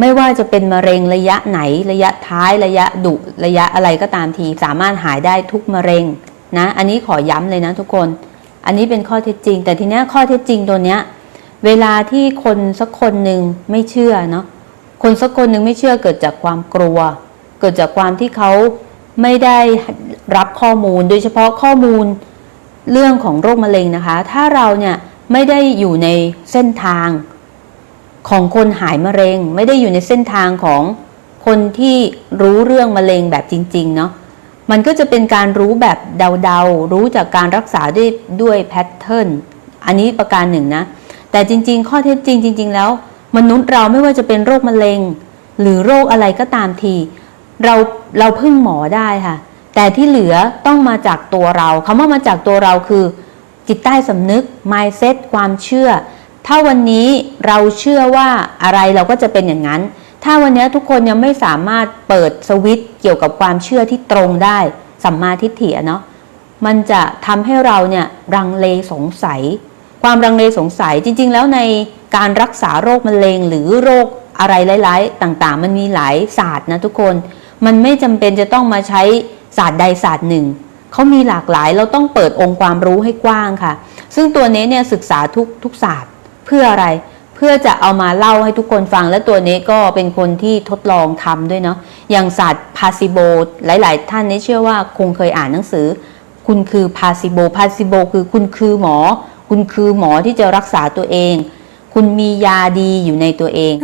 ไม่ว่าจะเป็นมะเร็งระยะไหน ระยะท้ายระยะดุระยะอะไรก็ตามที สามารถหายได้ทุกมะเร็งนะอันนี้ขอย้ำเลยนะทุกคน อันนี้เป็นข้อเท็จจริง แต่ทีนี้ข้อเท็จจริงตัวเนี้ยเวลาที่คนสักคนหนึ่งไม่เชื่อเนาะคนสักคนหนึ่งไม่เชื่อเกิดจากความกลัว เกิดจากความที่เขาไม่ได้รับข้อมูล โดยเฉพาะข้อมูลเรื่องของโรคมะเร็งนะคะ ถ้าเราเนี่ยไม่ได้อยู่ในเส้นทาง ของคนหายมะเร็ง ไม่ได้อยู่ในเส้นทางของคนที่รู้เรื่องมะเร็งแบบจริง ๆ เนาะมันก็จะเป็นการรู้แบบเดาๆ รู้จากการรักษาด้วยด้วยแพทเทิร์นอันนี้ประการหนึ่งนะ แต่จริง ๆ ข้อเท็จจริงจริง ๆ แล้ว มนุษย์เราไม่ว่าจะเป็นโรคมะเร็ง หรือโรคอะไรก็ตามที เราเราพึ่งหมอได้ค่ะ แต่ที่เหลือต้องมาจากตัวเราคำว่ามาจากตัวเราคือ จิตใต้สำนึก mindset ความเชื่อ ถ้าวันนี้เราเชื่อว่าอะไรเราก็จะเป็นอย่างนั้น ถ้าวันนี้ทุกคนยังไม่สามารถเปิดสวิตช์เกี่ยวกับความเชื่อที่ตรงได้สัมมาทิฏฐิเนาะมันจะทำให้เราเนี่ยรังเลสงสัย ความรังเลสงสัยจริง ๆ แล้วในการรักษาโรคมะเร็งหรือโรคอะไรหลายๆ ต่างๆ มันมีหลายศาสตร์นะทุกคน มันไม่จำเป็นจะต้องมาใช้ศาสตร์ใดศาสตร์หนึ่งเขามีหลากหลายเราต้องเปิดองค์ความรู้ให้กว้างค่ะ ซึ่งตัวนี้เนี่ยศึกษาทุกทุกศาสตร์ เพื่ออะไรเพื่อจะเอามาเล่าให้ทุกคนฟังและตัวนี้ก็เป็นคนที่ทดลองทำด้วยเนาะอย่างศาสตร์พาซิโบ หลาย ๆ ท่านนี่เชื่อว่าคงเคยอ่านหนังสือ คุณคือพาซิโบพาซิโบคือคุณคือหมอ คุณคือหมอที่จะรักษาตัวเอง คุณมียาดีอยู่ในตัวเอง